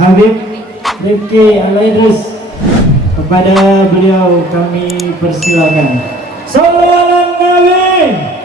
Habib Rifki Al-Idris, kepada beliau kami persilakan. Sallallahu alaihi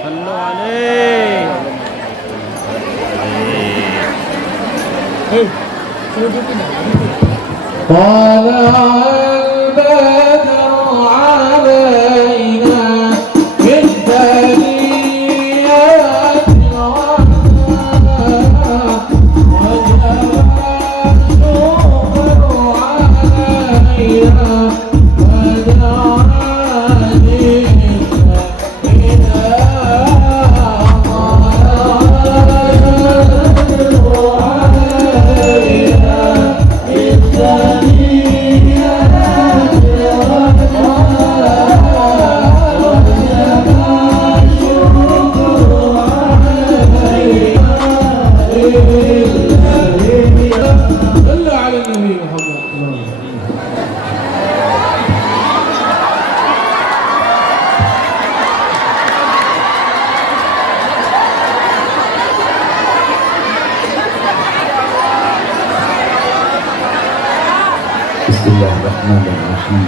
Bismillahirrahmanirrahim.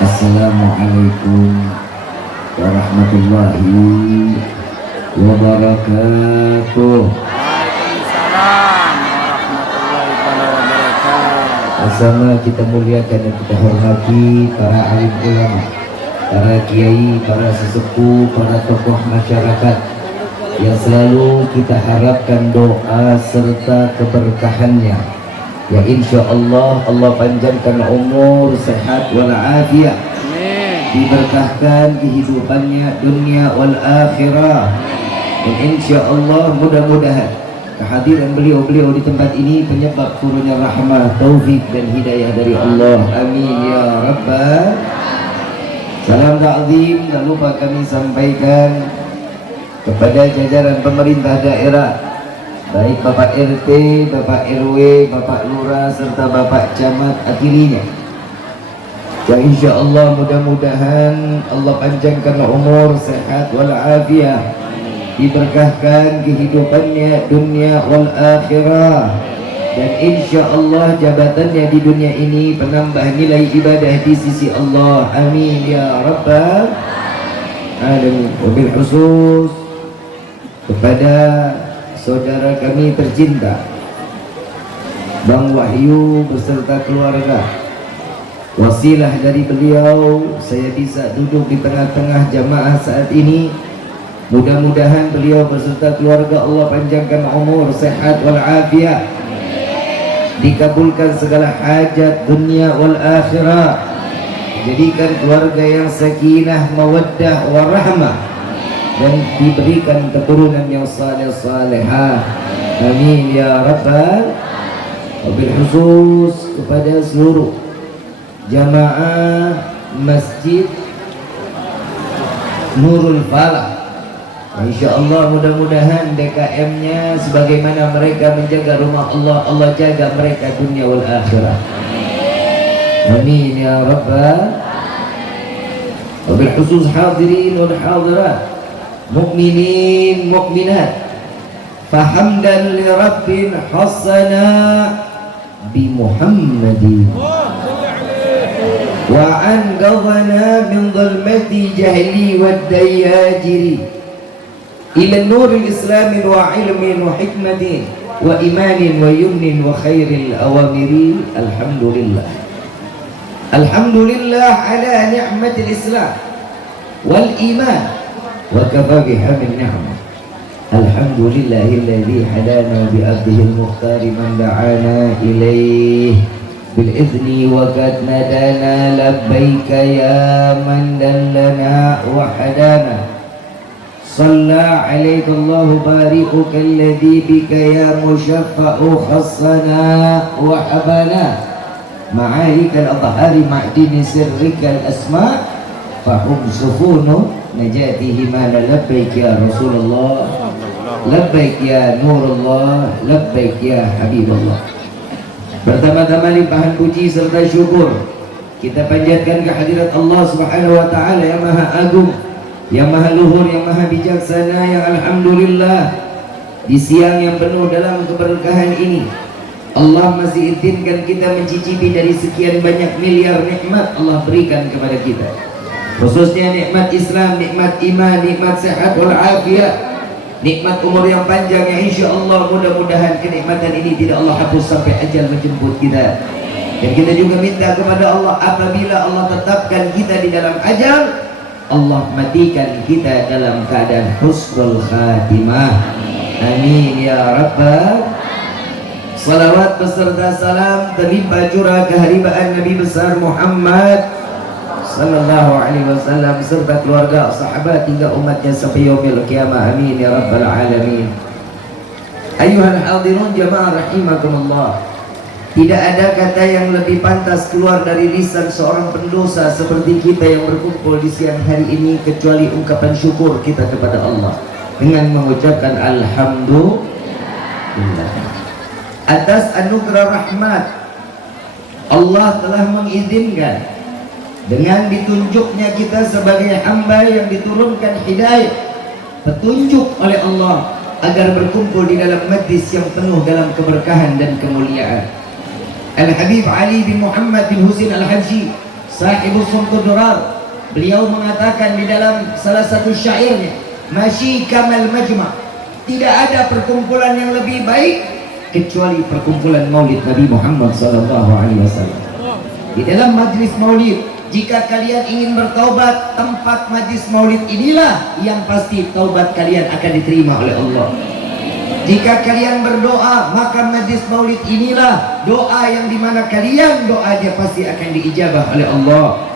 Assalamualaikum warahmatullahi wabarakatuh. Waalaikumsalam warahmatullahi wabarakatuh. Bersama kita muliakan dan kita hormati para alim ulama, para kiai, para sesepuh, para tokoh masyarakat yang selalu kita harapkan doa serta keberkahannya. Ya insya Allah, Allah panjangkan umur, sehat walafiat, diberkahkan kehidupannya dunia wal akhirah. Dan insya Allah mudah-mudahan kehadiran beliau di tempat ini penyebab turunnya rahmah, taufik dan hidayah dari Allah. Amin ya rabbal. Salam ta'zim tak lupa kami sampaikan kepada jajaran pemerintah daerah, baik Bapak RT, Bapak RW, Bapak Lurah, serta Bapak Camat akhirinya. Ya insya Allah mudah-mudahan Allah panjangkan umur, sehat walafiat, diberkahkan kehidupannya dunia wal akhirah, dan insya Allah jabatannya di dunia ini penambah nilai ibadah di sisi Allah. Amin ya rabbal alamin. Wabil khusus kepada saudara kami tercinta Bang Wahyu beserta keluarga, wasilah dari beliau saya bisa duduk di tengah-tengah jamaah saat ini. Mudah-mudahan beliau beserta keluarga Allah panjangkan umur, sehat walafiat, dikabulkan segala hajat dunia wal akhirah, jadikan keluarga yang sakinah, mawaddah warahmah, dan diberikan keturunan yang saleh-salehah. Amin ya rabbal. Wabil khusus kepada seluruh jamaah Masjid Nurul Falah, insya Allah mudah-mudahan DKM-nya sebagaimana mereka menjaga rumah Allah, Allah jaga mereka dunia wal akhirah. Amin ya rabbal. Wabil khusus hadirin wal hadirat, mukminin mukminat, fahamdan li rabbin hasana bi Muhammadin wa an qadhana min dhulmati jahli wad dayajiri ila nuril islami wa ilmin wa hikmatin wa imanin wa yumnin wa khairil awamiri. Alhamdulillah, alhamdulillah ala ni'matil islam wal iman wa kafa biha min ni'mah. Alhamdulillahilladzi hadana bi abdihi al-mukhtar man da'ana ilayhi bil idzni wa qad nadana labbaika ya man dallana wa hadana. Shalla 'alaika Allahu barikuka alladzi bika ya mushaffa'u khassana wa habana ma'arika al-adhari ma'dini sirrika al-asma' fahum sufunu najatihi mana. Labbaik ya Rasulullah, labbaik ya Nurullah, labbaik ya Habibullah. Pertama-tama limpahan puji serta syukur kita panjatkan kehadirat Allah Subhanahu wa taala yang maha agung, yang maha luhur, yang maha bijaksana, yang alhamdulillah di siang yang penuh dalam keberkahan ini Allah masih izinkan kita mencicipi dari sekian banyak miliar nikmat Allah berikan kepada kita, khususnya nikmat Islam, nikmat iman, nikmat sehat wal afiat, nikmat umur yang panjang yang insya Allah mudah-mudahan kenikmatan ini tidak Allah hapus sampai ajal menjemput kita. Dan kita juga minta kepada Allah apabila Allah tetapkan kita di dalam ajal, Allah matikan kita dalam keadaan husnul khatimah. Amin ya rabbal. Salawat beserta salam terlimpah curah keharibaan Nabi besar Muhammad sallallahu alaihi wasallam serta keluarga, sahabat hingga umatnya sampai yaumil qiyamah. Amin ya rabbal alamin. Ayuhal hadirun jamaah rahimakumullah. Tidak ada kata yang lebih pantas keluar dari lisan seorang pendosa seperti kita yang berkumpul di siang hari ini kecuali ungkapan syukur kita kepada Allah dengan mengucapkan alhamdulillah atas anugerah rahmat. Allah telah mengizinkan dengan ditunjuknya kita sebagai hamba yang diturunkan hidayah, petunjuk oleh Allah agar berkumpul di dalam majlis yang penuh dalam keberkahan dan kemuliaan. Al-Habib Ali bin Muhammad bin Husin Al-Hajji, sahibus Sumtud Durar, beliau mengatakan di dalam salah satu syairnya, Masyi kamal majma', tidak ada perkumpulan yang lebih baik kecuali perkumpulan maulid Nabi Muhammad SAW. Di dalam majlis maulid, jika kalian ingin bertaubat, tempat majlis maulid inilah yang pasti taubat kalian akan diterima oleh Allah. Jika kalian berdoa, maka majlis maulid inilah doa yang dimana kalian doanya pasti akan diijabah oleh Allah.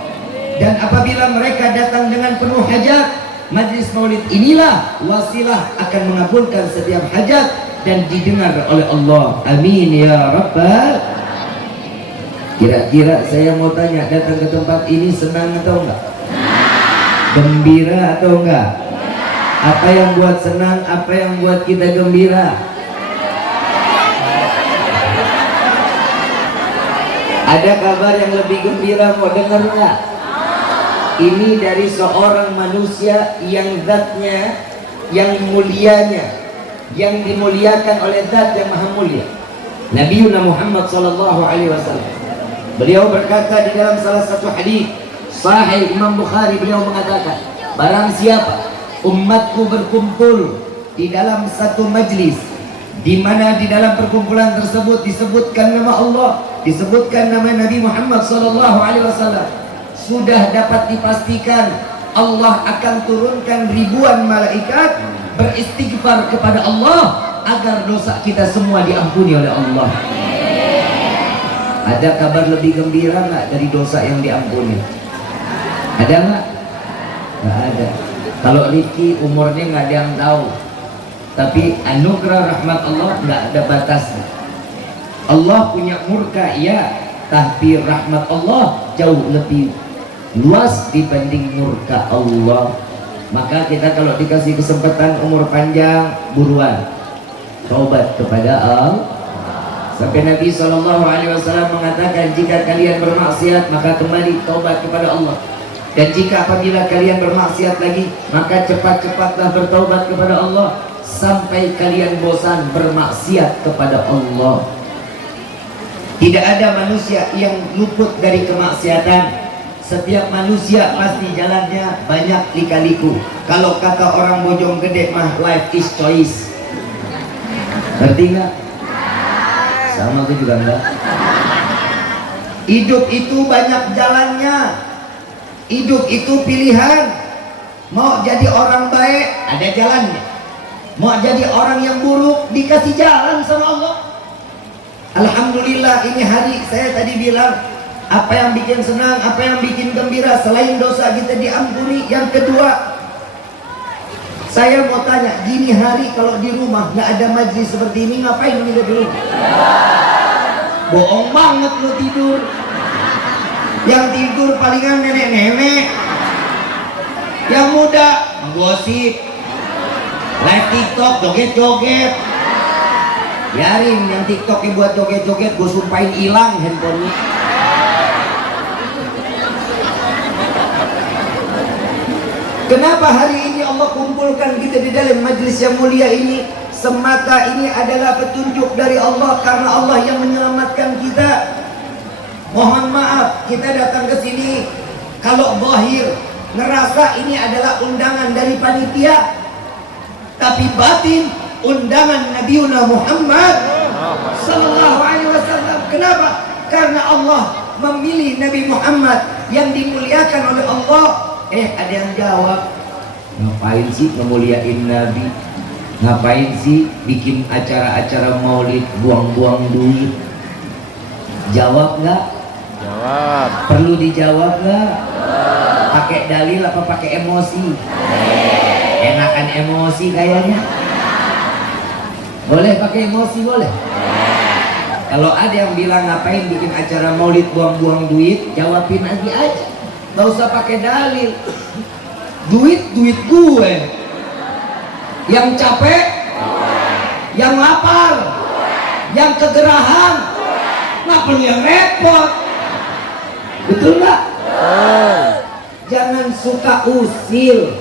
Dan apabila mereka datang dengan penuh hajat, majlis maulid inilah wasilah akan mengabulkan setiap hajat dan didengar oleh Allah. Amin ya rabbal. Kira-kira saya mau tanya, datang ke tempat ini senang atau enggak? Gembira atau enggak? Apa yang buat senang, apa yang buat kita gembira? Ada kabar yang lebih gembira, mau dengar enggak? Ini dari seorang manusia yang zatnya, yang mulianya, yang dimuliakan oleh zat yang maha mulia, Nabi Muhammad sallallahu alaihi wasallam. Beliau berkata di dalam salah satu hadis sahih Imam Bukhari, beliau mengatakan, barang siapa umatku berkumpul di dalam satu majlis di mana di dalam perkumpulan tersebut disebutkan nama Allah, disebutkan nama Nabi Muhammad sallallahu alaihi wasallam, sudah dapat dipastikan Allah akan turunkan ribuan malaikat beristighfar kepada Allah agar dosa kita semua diampuni oleh Allah. Ada kabar lebih gembira nggak dari dosa yang diampuni? Ada nggak? Nggak ada. Kalau Rifki umurnya nggak ada yang tahu, tapi anugerah rahmat Allah nggak ada batasnya. Allah punya murka ya, tapi rahmat Allah jauh lebih luas dibanding murka Allah. Maka kita kalau dikasih kesempatan umur panjang, buruan taubat kepada Allah. Sampai Nabi SAW mengatakan, jika kalian bermaksiat maka kembali taubat kepada Allah, dan jika apabila kalian bermaksiat lagi maka cepat-cepatlah bertaubat kepada Allah sampai kalian bosan bermaksiat kepada Allah. Tidak ada manusia yang luput dari kemaksiatan. Setiap manusia pasti jalannya banyak lika-liku. Kalau kata orang Bojonggede mah, life is choice. Ngerti nggak? Sama aku juga enggak. Hidup itu banyak jalannya. Hidup itu pilihan. Mau jadi orang baik, ada jalannya. Mau jadi orang yang buruk, dikasih jalan sama Allah. Alhamdulillah, ini hari saya tadi bilang, apa yang bikin senang, apa yang bikin gembira selain dosa kita diampuni. Yang kedua, saya mau tanya, gini hari kalau di rumah nggak ada majlis seperti ini, ngapain lu di rumah? Bohong banget lu tidur. Yang tidur palingan nenek-nenek, yang muda menggosip, live TikTok, joget-joget. Biarin yang TikToknya buat joget-joget, gue sumpahin hilang handphonenya. Kenapa hari ini Allah kumpulkan kita di dalam majlis yang mulia ini? semata ini adalah petunjuk dari Allah, karena Allah yang menyelamatkan kita. Mohon maaf, kita datang ke sini kalau zahir ngerasa ini adalah undangan dari panitia, tapi batin undangan Nabiuna Muhammad sallallahu alaihi wasallam. Kenapa? Karena Allah memilih Nabi Muhammad yang dimuliakan oleh Allah. Ada yang jawab, ngapain sih memuliain Nabi? Ngapain sih bikin acara-acara maulid, buang-buang duit? Jawab nggak? Jawab. Perlu dijawab nggak? Pakai dalil apa pakai emosi? Enakan emosi kayaknya. Boleh pakai emosi, boleh. Kalau ada yang bilang ngapain bikin acara maulid buang-buang duit, jawabin aja. Gak usah pakai dalil. Duit gue. Yang capek, yang lapar, yang kegerahan, nggak perlu yang repot. Betul nggak? Jangan suka usil.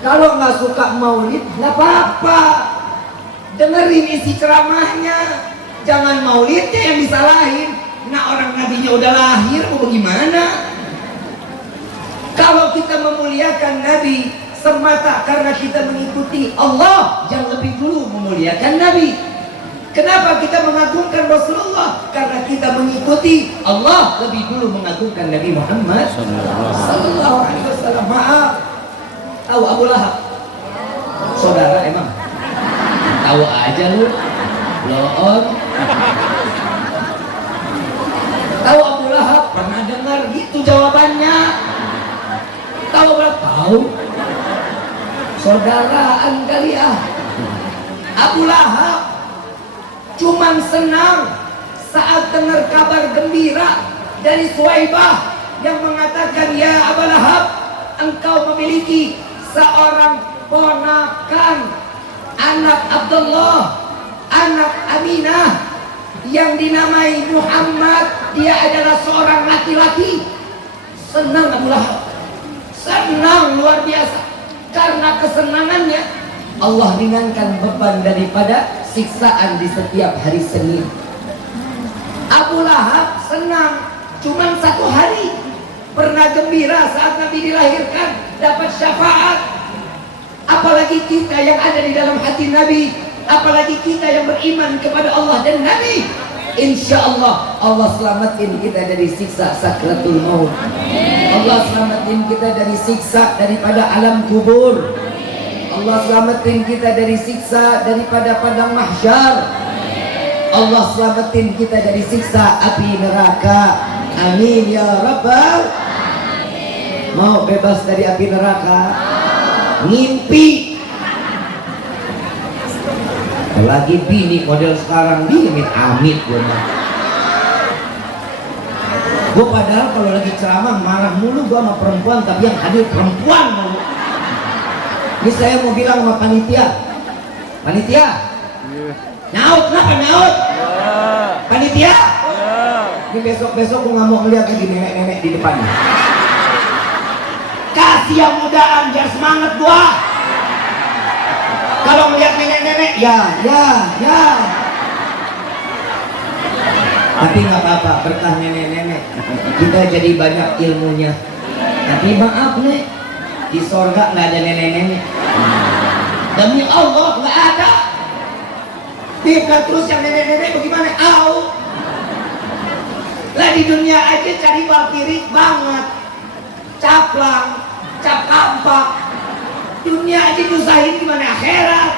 Kalau nggak suka maulid, nggak apa-apa. Dengerin isi ceramahnya. Jangan maulidnya yang disalahin. Nah, orang nabinya udah lahir, mau bagaimana? Kalau kita memuliakan Nabi semata karena kita mengikuti Allah, yang lebih dulu memuliakan Nabi. Kenapa kita mengagungkan Rasulullah? Karena kita mengikuti Allah, lebih dulu mengagungkan Nabi Muhammad sallallahu alaihi wasallam. Maaf, tahu Abu Lahab? Saudara emang? Tahu aja lu. Loon. Tahu Abu Lahab? Pernah dengar gitu jawabannya? Tahu berapa? Tahu. Saudaraan kali ya. Abu Lahab cuman senang saat dengar kabar gembira dari Suwaibah yang mengatakan, ya Abu Lahab, engkau memiliki seorang ponakan, anak Abdullah, anak Aminah, yang dinamai Muhammad. Dia adalah seorang laki-laki. Senang Abu Lahab, senang luar biasa. Karena kesenangannya Allah ringankan beban daripada siksaan di setiap hari Senin. Abu Lahab senang cuman 1 hari. Pernah gembira saat Nabi dilahirkan, dapat syafaat. Apalagi kita yang ada di dalam hati Nabi, apalagi kita yang beriman kepada Allah dan Nabi. Insya Allah, Allah selamatin kita dari siksa sakratul maut. Allah selamatin kita dari siksa daripada alam kubur. Allah selamatin kita dari siksa daripada padang mahsyar. Allah selamatin kita dari siksa api neraka. Amin ya rabbal. Mau bebas dari api neraka? Ngimpi. Lagi bini model sekarang dingin amit gue mah. Gue padahal kalau lagi ceramah marah mulu gue sama perempuan, tapi yang hadir perempuan mulu. Ini saya mau bilang sama panitia, nyaut, kenapa nyaut? Panitia, ini besok gue nggak mau ngeliat lagi nenek-nenek di depannya. Kasih yang mudaan biar semangat gua. Kalau melihat nenek-nenek, ya. Tapi nggak apa-apa, berkah nenek-nenek kita jadi banyak ilmunya. Tapi maaf nih, di sorga nggak ada nenek-nenek. Demi Allah nggak ada. Tidak terus yang nenek-nenek bagaimana? Lah di dunia aja cari balkirik banget, caplang, cap kampak. Dunia aja nyusahin, gimana akhirat?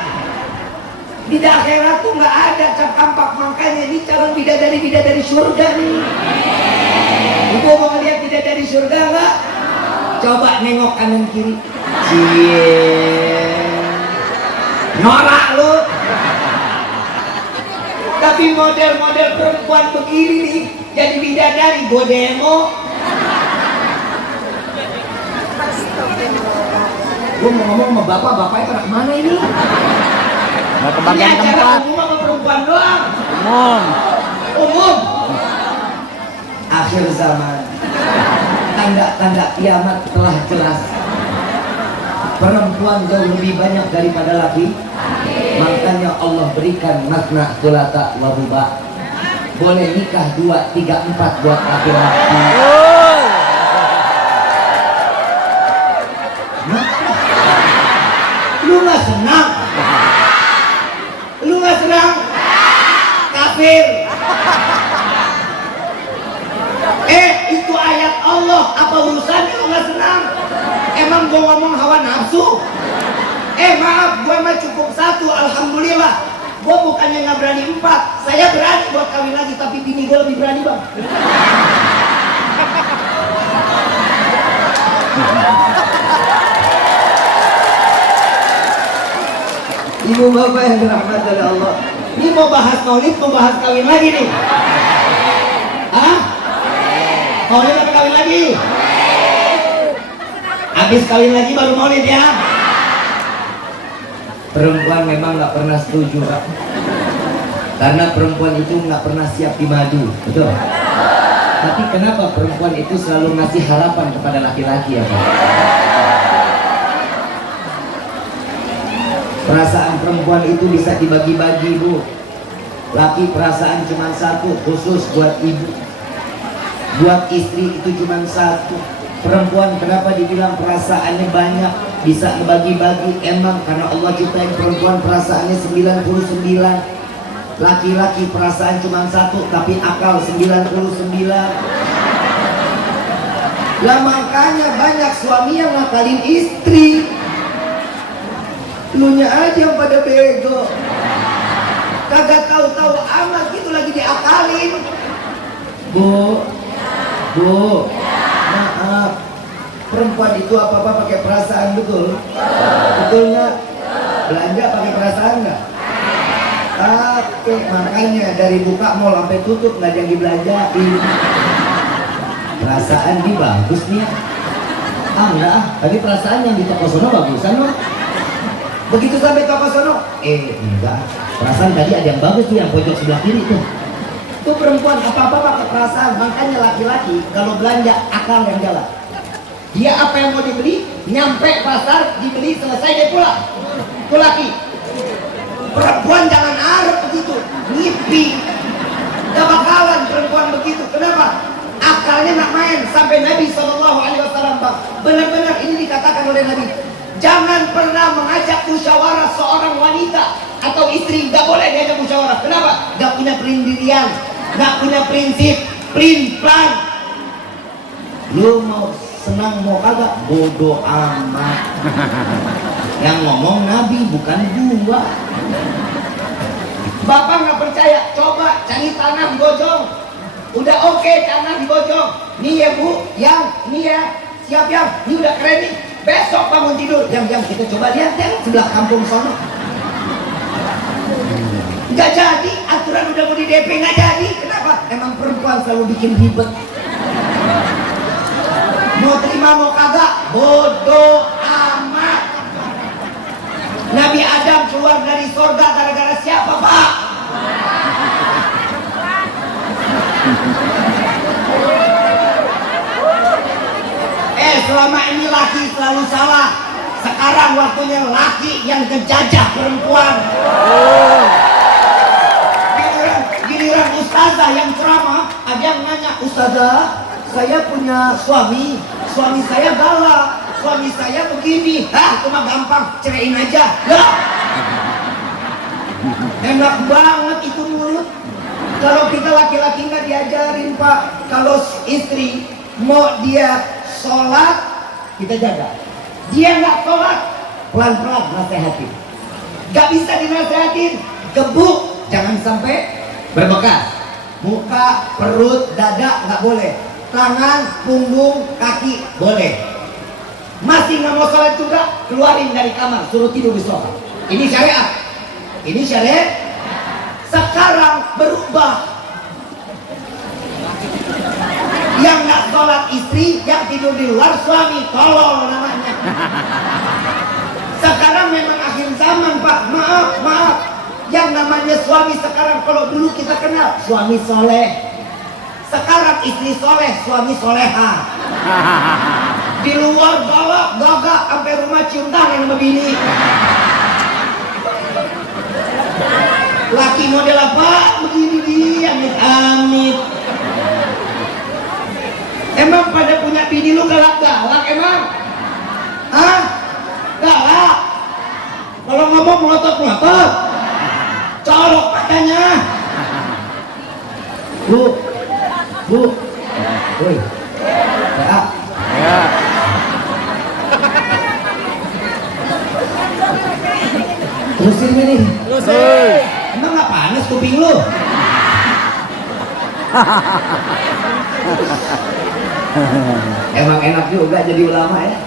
Di akhirat tuh nggak ada cap kampak, makanya ini calon bidadari surga nih. Ibu mau ngeliat bidadari surga nggak? Coba nengok kanan kiri. Norak lu. Tapi model-model perempuan begini nih jadi bidadari, gue demo. Gue mau ngomong sama bapaknya pada kemana ini? Mau ke bagian ini tempat. acara umum sama perempuan doang. Umum. Akhir zaman. Tanda-tanda kiamat telah jelas. Perempuan jauh lebih banyak daripada laki. Makanya Allah berikan makna sulata wa ruba. Boleh nikah 2, 3, 4 buat laki-laki. Lu nggak senang? Lu nggak senang? Kafir. Itu ayat Allah. Apa urusannya lu nggak senang? Emang gua ngomong hawa nafsu? Maaf, gua mah cukup 1, alhamdulillah. Gua bukannya nggak berani 4, saya berani buat kawin lagi, tapi bini gua lebih berani, Bang. Ibu bapak yang dirahmati oleh Allah, ini mau bahas maulid, mau bahas kawin lagi nih. Hah? Maulid apa kawin lagi? Habis kawin lagi baru maulid ya. Perempuan memang nggak pernah setuju, Pak. Karena perempuan itu nggak pernah siap dimadu, betul? Tapi kenapa perempuan itu selalu ngasih harapan kepada laki-laki ya, Pak? Perasaan perempuan itu bisa dibagi-bagi, Bu. Laki perasaan cuma 1, khusus buat ibu. Buat istri itu cuma 1. Perempuan kenapa dibilang perasaannya banyak, bisa ngebagi-bagi? Emang karena Allah ciptain perempuan perasaannya 99. Laki-laki perasaan cuma 1, tapi akal 99. Lah makanya banyak suami yang ngakalin istri. Lunya aja yang pada bego, kagak tahu-tahu amat gitu lagi diakalin. Bu, maaf, perempuan itu apa-apa pakai perasaan, betul? Betul nggak? Belanja pakai perasaan nggak? Oke, makanya dari buka mall sampai tutup nggak ada yang dibelanjain. Perasaan di bagus nih ya. Enggak, tadi perasaan yang di toko sono bagusan loh. Begitu sampai toko sono, enggak. Perasaan tadi ada yang bagus tuh, yang pojok sebelah kiri tuh. Tuh perempuan apa-apa pakai perasaan. Makanya laki-laki kalau belanja akal yang jalan. Dia apa yang mau dibeli, nyampe pasar dibeli, selesai dia pulang. Tuh laki. Perempuan jangan arep begitu, ngipi. Gak bakalan perempuan begitu. Kenapa? Akalnya nak main. Sampai Nabi SAW, Bang, benar-benar ini dikatakan oleh Nabi, jangan pernah mengajak musyawarah seorang wanita atau istri. Gak boleh diajak musyawarah. Kenapa? Gak punya pendirian, gak punya prinsip, plan. Lu mau senang mau kagak, bodoh amat. Yang ngomong Nabi bukan gua. Bapak nggak percaya, coba cari tanah Bojong. Udah oke, tanah di Bojong. Nih ya Bu, yang nih ya, siap yang, ini udah keren nih. Besok bangun tidur, yang kita coba lihat yang sebelah kampung sono. Nggak jadi, aturan udah mau di DP nggak jadi. Kenapa? Emang perempuan selalu bikin ribet. Mau terima mau kagak, bodoh amat. Nabi Adam keluar dari surga gara-gara siapa, Pak? Selama ini laki selalu salah. Sekarang waktunya laki yang ngejajah perempuan. Giliran ustazah yang ceramah, ada yang nanya, ustazah, saya punya suami saya galak, suami saya begini. Hah, itu mah gampang, ceraiin aja. Lah, enak banget itu mulut. Kalau kita laki-laki nggak diajarin, Pak. Kalau istri mau dia sholat, kita jaga. Dia nggak sholat, pelan-pelan nasehatin. Gak bisa dinasehatin, gebuk, jangan sampai berbekas. Muka, perut, dada nggak boleh. Tangan, punggung, kaki boleh. Masih nggak mau sholat juga, keluarin dari kamar, suruh tidur di sofa. Ini syariat. Ini syariat. Sekarang berubah. Yang nggak sholat istri, yang tidur di luar suami, tolol namanya. Sekarang memang akhir zaman, Pak. Maaf. Yang namanya suami sekarang, kalau dulu kita kenal suami soleh. Sekarang istri soleh, suami soleha. Di luar galak, gagak, sampai rumah cium tangan sama bini. Laki model apa? Begini dia, amit-amit. Emang pada punya bini lu galak-galak emang? Hah? Galak? Kalau ngomong melotot-melotot? Colok matanya. Bu, woi, ya. Ya. Terusin ini. Terusin. Emang nggak panas kuping lu? Emang enak juga jadi ulama ya.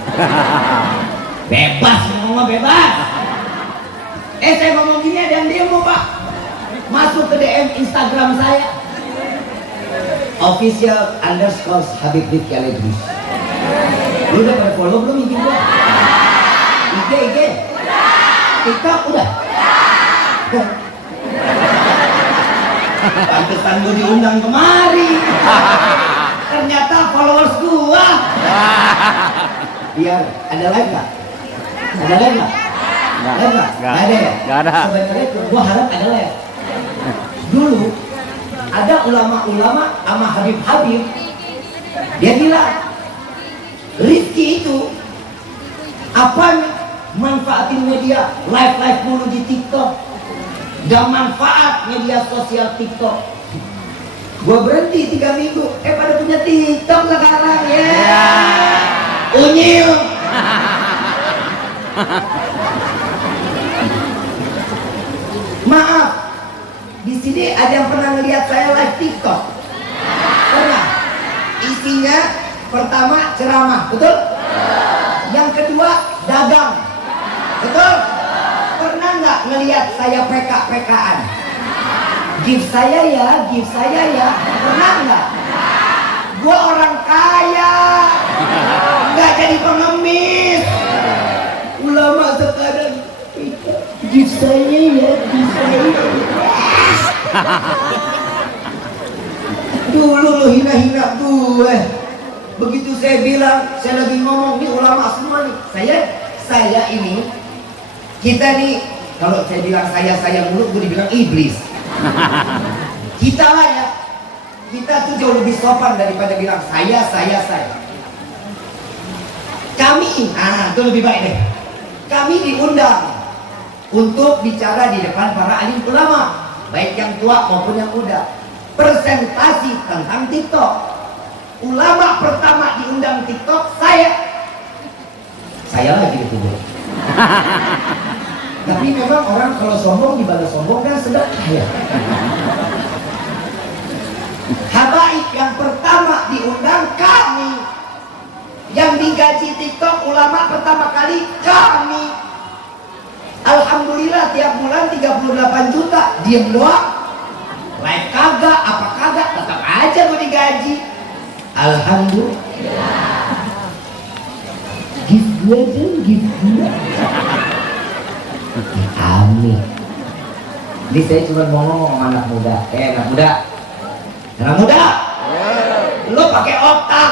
Bebas ngomong bebas. Saya ngomong gini ada yang demo pak. Masuk ke DM Instagram saya. Official_ Habib Rizky Al-Idris. Lu udah pada follow belum IG gua? IG? TikTok udah? Pantesan gua diundang kemari. Ternyata followers gua. Biar ada live nggak? Ada live nggak? Live nggak? Nggak ada ya? Nggak ada. Sebenarnya gua harap ada live. Dulu ada ulama-ulama sama Habib-Habib, dia bilang Rizky itu apa manfaatin media live mulu di TikTok, gak manfaat media sosial TikTok. Gua berhenti 3 minggu, pada punya TikTok sekarang ya. Unyil. Maaf, di sini ada yang pernah ngelihat saya live TikTok? Pernah? Isinya pertama ceramah, betul? Yang kedua dagang, betul? Pernah nggak ngelihat saya PK-PK-an? Gift saya ya, pernah nggak? Gua orang kaya, nggak jadi pengemis. Ulama sekarang gift saya ya. Dulu lo hina-hina gue. Begitu saya bilang, saya lagi ngomong nih ulama semua nih. Saya ini, kita nih, kalau saya bilang saya mulu, gue dibilang iblis. Kita lah ya, kita tuh jauh lebih sopan daripada bilang saya. Kami, itu lebih baik deh. Kami diundang untuk bicara di depan para alim ulama, baik yang tua maupun yang muda, presentasi tentang TikTok. Ulama pertama diundang TikTok saya lagi dituduh. Tapi memang orang kalau sombong dibalas sombong kan sedekah ya. Habaib yang pertama diundang kami, yang digaji TikTok ulama pertama kali kami. Alhamdulillah tiap bulan 38 juta, diem doang. Live kagak, apa kagak, tetap aja gue digaji. Alhamdulillah. Give gue dong, give gue. Amin. Ini saya cuma ngomong sama anak muda. Anak muda, lo pakai otak.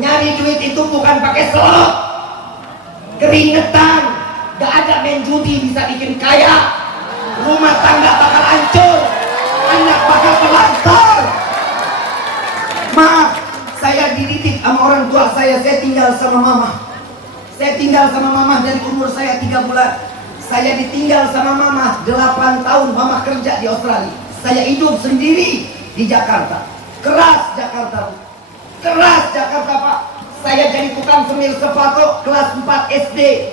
Nyari duit itu bukan pakai selop, keringetan. Gak ada main judi bisa bikin kaya. Rumah tangga bakal hancur, anak bakal pelantar. Maaf, saya dididik sama orang tua saya tinggal sama mama. Saya tinggal sama mama dari umur saya 3 bulan. Saya ditinggal sama mama 8 tahun, mama kerja di Australia. Saya hidup sendiri di Jakarta. Keras Jakarta, Pak. Saya jadi tukang semir sepatu kelas 4 SD.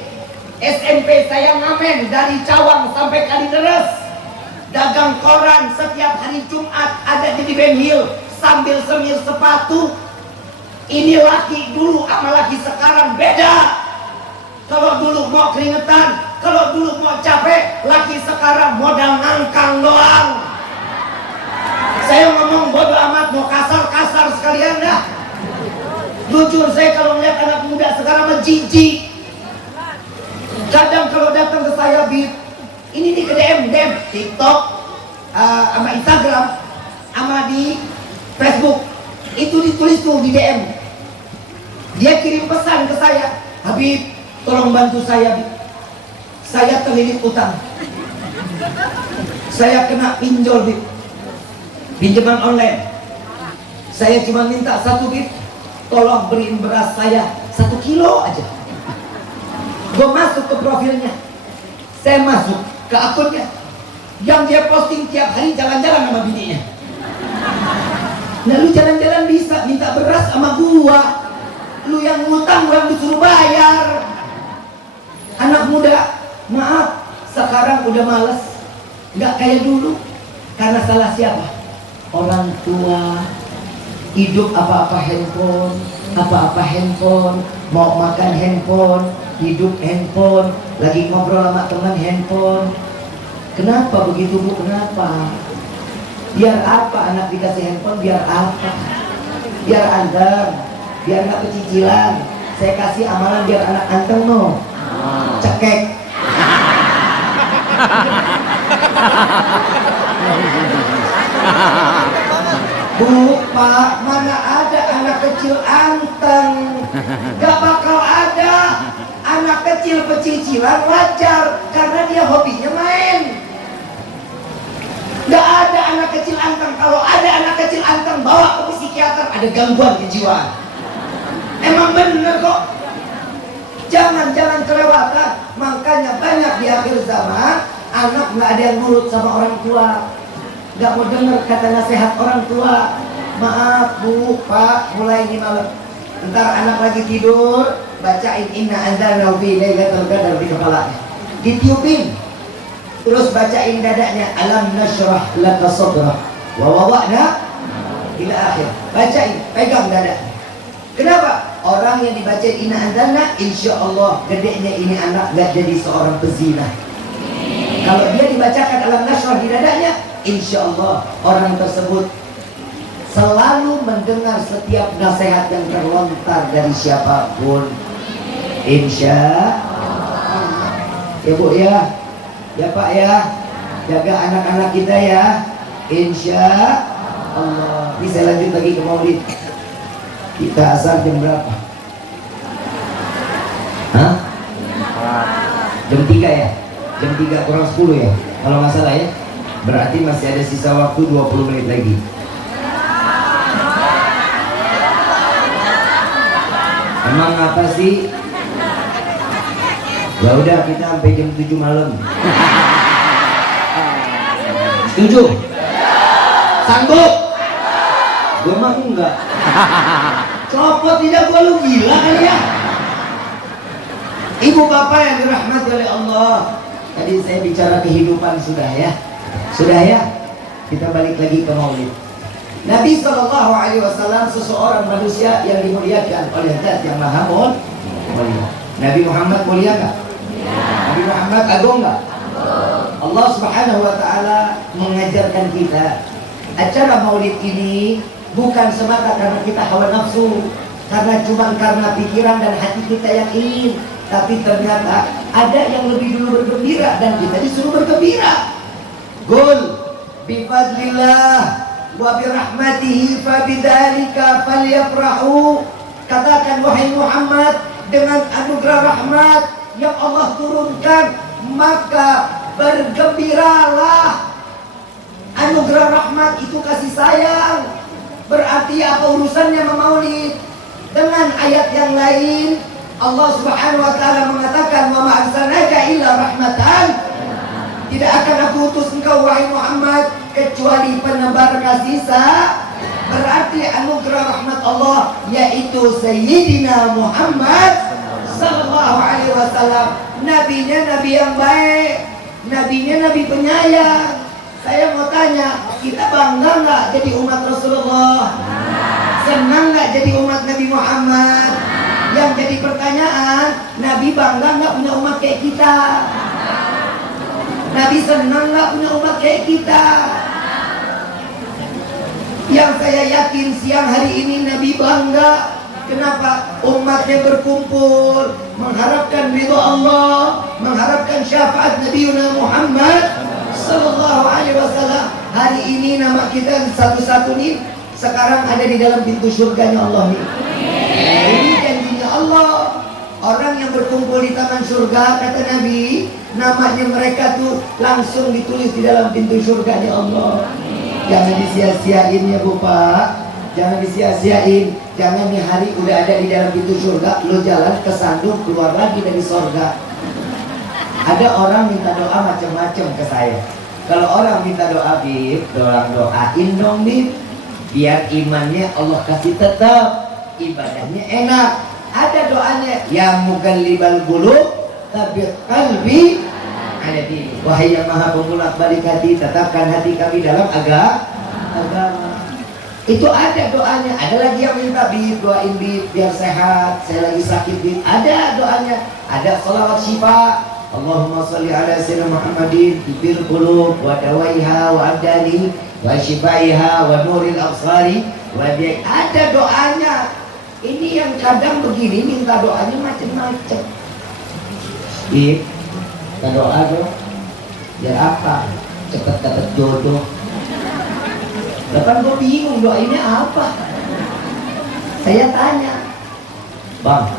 SMP saya ngamen dari Cawang sampai Kalideres. Dagang koran setiap hari Jumat ada di Ben Hill sambil semir sepatu. Ini laki dulu sama laki sekarang beda. Kalau dulu mau keringetan, kalau dulu mau capek, laki sekarang modal ngangkang doang. Saya ngomong bodo amat, mau kasar sekalian dah. Jujur saya kalau melihat anak muda sekarang menjijik. Kadang kalau datang ke saya, ini nih ke DM TikTok, sama Instagram, sama di Facebook, itu ditulis tuh di DM. Dia kirim pesan ke saya, Habib, tolong bantu saya, Habib. Saya terlilit utang. Saya kena pinjol Bib, pinjaman online. Saya cuma minta 1 Bib, tolong beriin beras saya 1 kilo aja. Gue masuk ke profilnya, saya masuk ke akunnya, yang dia posting tiap hari jalan-jalan sama bininya. Nah lu jalan-jalan bisa minta beras sama gua, lu yang ngutang gua yang disuruh bayar. Anak muda, maaf, sekarang udah males, nggak kayak dulu. Karena salah siapa? Orang tua. Hidup apa-apa handphone, apa-apa handphone, mau makan handphone, hidup handphone, lagi ngobrol sama teman handphone. Kenapa begitu Bu? Kenapa? Biar apa anak dikasih handphone? Biar apa? Biar anteng, biar nggak pecicilan. Saya kasih amalan biar anak anteng no. Cekek. Bu, Pak, mana ada anak kecil anteng? Gak bakal ada. Anak kecil pecicilan wajar karena dia hobinya main. Gak ada anak kecil anteng. Kalau ada anak kecil anteng, bawa ke psikiater, ada gangguan kejiwaan. Emang bener kok. Jangan kelewatan. Makanya banyak di akhir zaman anak gak ada yang nurut sama orang tua, gak mau denger kata nasihat orang tua. Maaf Bu, Pak, mulai ini malam, ntar anak lagi tidur, bacain inna anzalnahu fi lailatul qadar di kepalanya, ditiupin, terus bacain dadanya alam nashrah laka sadrak wa wada'na ila akhir, bacain, pegang dada. Kenapa? Orang yang dibacain inna anzalna, insya Allah gedenya ini anak gak jadi seorang pezina. Kalau dia dibacakan alam nashrah di dadanya, insya Allah orang tersebut selalu mendengar setiap nasihat yang terlontar dari siapapun. Insya Allah. Ya Bu ya, ya Pak ya, jaga anak-anak kita ya. Insya Allah. Ini saya lanjut lagi ke maulid. Kita asar jam berapa? Hah? Jam 3 ya? Jam 3 kurang 10 ya? Kalau nggak salah ya? Berarti masih ada sisa waktu 20 menit lagi. Emang apa sih? Ya udah kita sampai jam 7 malam. Setuju? Sanggup? Gue mah enggak. Copot tidak, gua lu gila kali ya. Ibu bapak yang dirahmati oleh Allah, tadi saya bicara kehidupan sudah ya. Sudah ya? Kita balik lagi ke maulid. Nabi SAW seseorang manusia yang dimuliakan oleh Zat yang Maha Mulia. Nabi Muhammad mulia gak? Nabi Muhammad agung gak? Allah Subhanahu wa Ta'ala mengajarkan kita acara maulid ini bukan semata karena kita hawa nafsu, karena pikiran dan hati kita yang ingin, tapi ternyata ada yang lebih dulu bergembira dan kita disuruh bergembira. Qul bifadlillah wa birahmatihi fabidzalika falyafrahu. Katakan wahai Muhammad, dengan anugerah rahmat yang Allah turunkan maka bergembiralah. Anugerah rahmat itu kasih sayang. Berarti apa urusannya sama maulid? Dengan ayat yang lain Allah Subhanahu wa Ta'ala mengatakan wa ma arsalnaka illa rahmatan. Tidak akan aku utus engkau wahai Muhammad kecuali penebar kasih sayang. Berarti anugerah rahmat Allah yaitu Sayyidina Muhammad sallallahu alaihi wasallam. Nabinya nabi yang baik, nabinya nabi penyayang. Saya mau tanya, kita bangga nggak jadi umat Rasulullah? Senang nggak jadi umat Nabi Muhammad? Yang jadi pertanyaan, Nabi bangga nggak punya umat kayak kita? Nabi senang nggak punya umat kayak kita? Yang saya yakin siang hari ini Nabi bangga. Kenapa? Umatnya berkumpul mengharapkan ridha Allah, mengharapkan syafaat Nabi Muhammad sallallahu alaihi wasallam. Hari ini nama kita satu-satu nih sekarang ada di dalam pintu surganya Allah nih. Ini janjinya Allah. Orang yang berkumpul di taman surga kata Nabi namanya mereka tuh langsung ditulis di dalam pintu surganya Allah. Jangan disia-siain ya Bu Pak, jangan disia-siain. Jangan nih hari udah ada di dalam pintu surga, lo jalan kesandung keluar lagi dari surga. Ada orang minta doa macam-macam ke saya. Kalau orang minta doa, Bib, doain dong Bib, biar imannya Allah kasih tetap, ibadahnya enak. Ada doanya, ya mugallibal qulub tsabbit qalbi ala dini. Wahai yang maha pembolak-balik hati, tetapkan hati kami dalam agama. Itu ada doanya. Ada lagi yang minta, Bib, doain Bib biar sehat, saya lagi sakit Bib. Ada doanya. Ada sholawat syifa, Allahumma sholli ala sayyidina Muhammadin tibil qulub wa dawaiha wa abdali wa shifaiha wa nuril absari wa bi'ak. Ada doanya. Ini yang kadang begini minta doanya macam-macam. Bib, kita doa dong. Biar apa? Cepat dapat jodoh. Bahkan gue bingung doainnya apa. Saya tanya, Bang,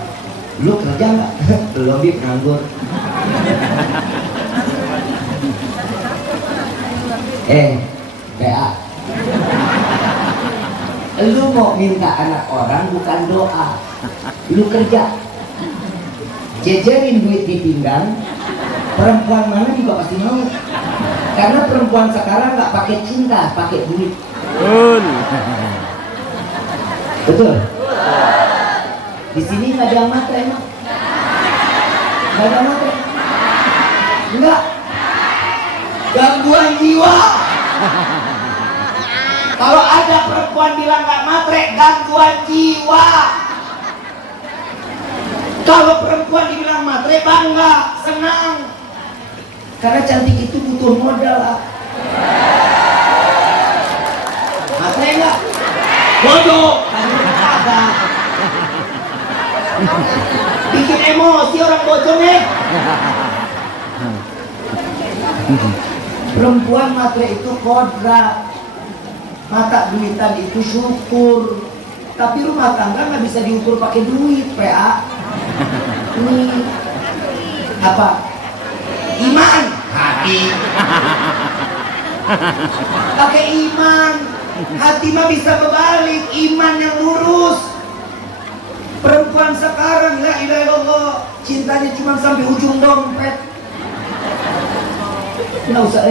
lu kerja nggak? Belum, Bib, nganggur. PA, lu mau minta anak orang bukan doa, lu kerja. Jejerin duit di pinggang, perempuan mana juga pasti mau. Karena perempuan sekarang nggak pakai cinta, pakai duit. Betul. Di sini nggak ada yang matre emang? Nggak ada matre? Enggak. Gangguan jiwa. Kalau ada perempuan bilang nggak matre, gangguan jiwa. Kalau perempuan dibilang matre, bangga, senang. Karena cantik itu butuh modal. Matre enggak? Bodoh. Kagak. Bikin emosi orang bojong ya. Perempuan matre itu kodrat, mata duitan itu syukur. Tapi rumah tangga nggak bisa diukur pakai duit, PA. Ini apa? Iman, hati. Pakai iman, hati mah bisa berbalik. Iman yang lurus. Perempuan sekarang, la ilaha illallah, cintanya cuma sampai ujung dompet. Nggak usah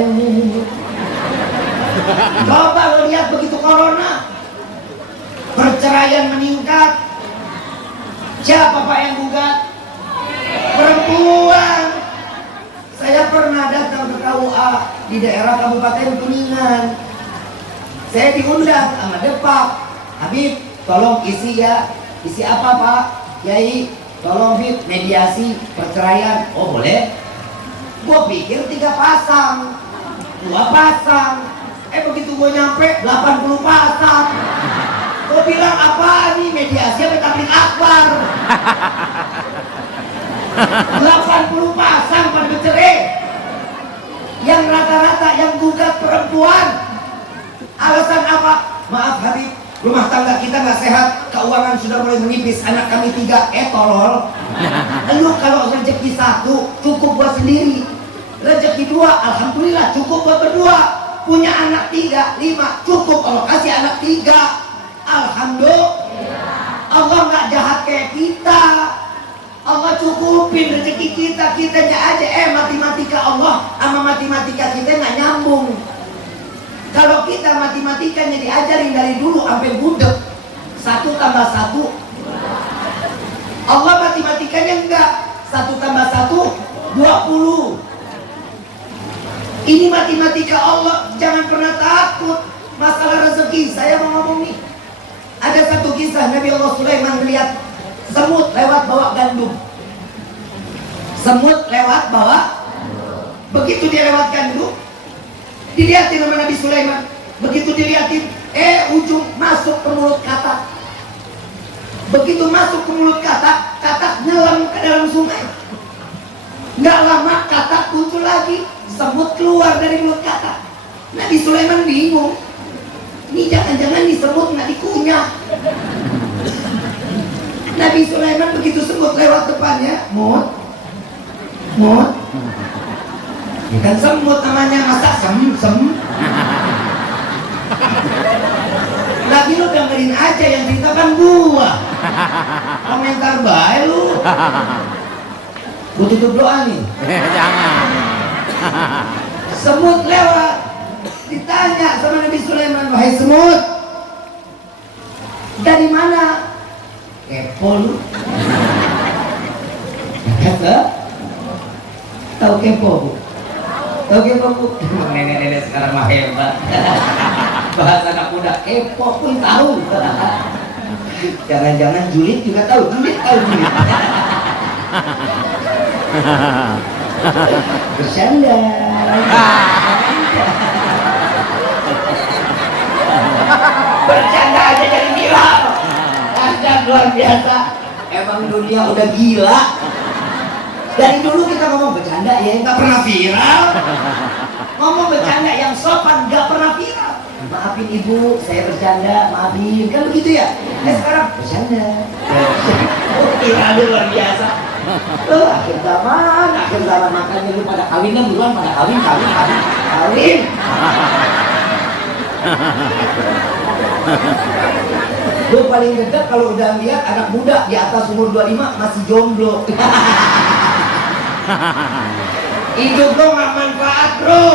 coba lo lihat begitu corona, perceraian meningkat. Siapa Pak yang gugat? Perempuan. Saya pernah datang ke KUA di daerah Kabupaten Kuningan. Saya diundang sama Depak. Habib, tolong isi ya. Isi apa Pak? Yai, tolong Habib mediasi perceraian. Oh boleh. Gue pikir 3 pasang, 2 pasang. Begitu gue nyampe 80 pasang. Gue bilang apa nih, mediasi apa tablik akbar? 80 pasang pada bercerai. Yang rata-rata yang gugat perempuan. Alasan apa? Maaf Habib, rumah tangga kita nggak sehat, keuangan sudah mulai menipis, anak kami 3. Tolol. Lu kalau rezeki 1 cukup buat sendiri, rezeki 2 alhamdulillah cukup buat berdua. Punya anak 3, 5 cukup Allah kasih anak 3. Alhamdulillah. Allah nggak jahat kayak kita. Allah cukupin rezeki kita, kitanya aja matematika Allah sama matematika kita nggak nyambung. Kalau kita matematikanya diajarin dari dulu sampai budek, 1 tambah 1. Allah matematikanya enggak, 1 tambah 1 20. Ini matematika Allah, jangan pernah takut masalah rezeki. Saya mau ngomong nih, ada satu kisah Nabi Allah Sulaiman melihat semut lewat bawa gandum. Semut lewat bawa. Begitu dia lewat gandum, dilihatin sama Nabi Sulaiman. Begitu dilihatin, ujung masuk ke mulut katak. Begitu masuk ke mulut katak, katak nyelam ke dalam sungai. Nggak lama katak muncul lagi, semut keluar dari mulut katak. Nabi Sulaiman bingung, ini jangan-jangan nih semut nggak dikunyah. Nabi Sulaiman begitu semut lewat depannya, mut, Ya kan semut namanya, masa sem. Lagi lu dengerin aja yang cerita kan gua. Komentar baik lu. Gua tutup doa nih. Jangan. Semut lewat, ditanya sama Nabi Sulaiman, wahai semut, dari mana? Kepo lu. Kata, tahu kepo bu? Tahu kepo bu? Nenek-nenek sekarang mah hebat. Bahasa anak muda, kepo pun tahu. Jangan-jangan julid juga tahu, julid. Bercanda. Bercanda aja jadi gila. Dahsyat luar biasa. Emang dunia udah gila. Dari dulu kita ngomong bercanda ya nggak pernah viral. Ngomong bercanda yang sopan nggak pernah viral. Maafin ibu, saya bercanda, maafin, kan begitu ya? Sekarang bercanda. Viral luar biasa. Akhir zaman makanya lu pada kawin kan buruan pada kawin. Lu paling dekat kalau udah lihat anak muda di atas umur 25 masih jomblo. Hidup lo nggak manfaat bro.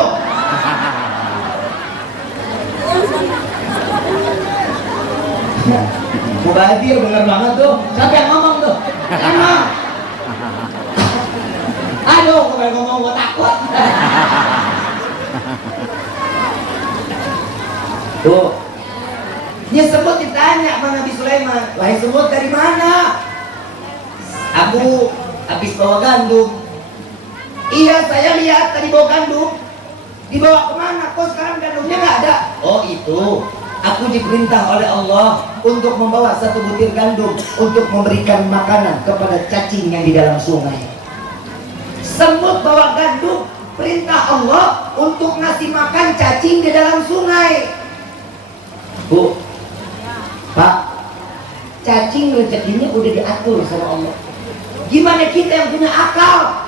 Mubadir bener banget tuh. Siapa yang ngomong tuh? Emang. Aduh, kalau ngomong gua takut. Tuh. Dia semut ditanya sama Nabi Sulaiman, wahai semut dari mana? Aku habis bawa gandum. Iya, saya lihat tadi bawa gandum. Dibawa kemana? Kok sekarang gandumnya nggak ada? Oh itu, aku diperintah oleh Allah untuk membawa satu butir gandum untuk memberikan makanan kepada cacing yang di dalam sungai. Semut bawa gandum, perintah Allah untuk ngasih makan cacing di dalam sungai. Bu, Pak, cacing rezekinya udah diatur sama Allah. Gimana kita yang punya akal?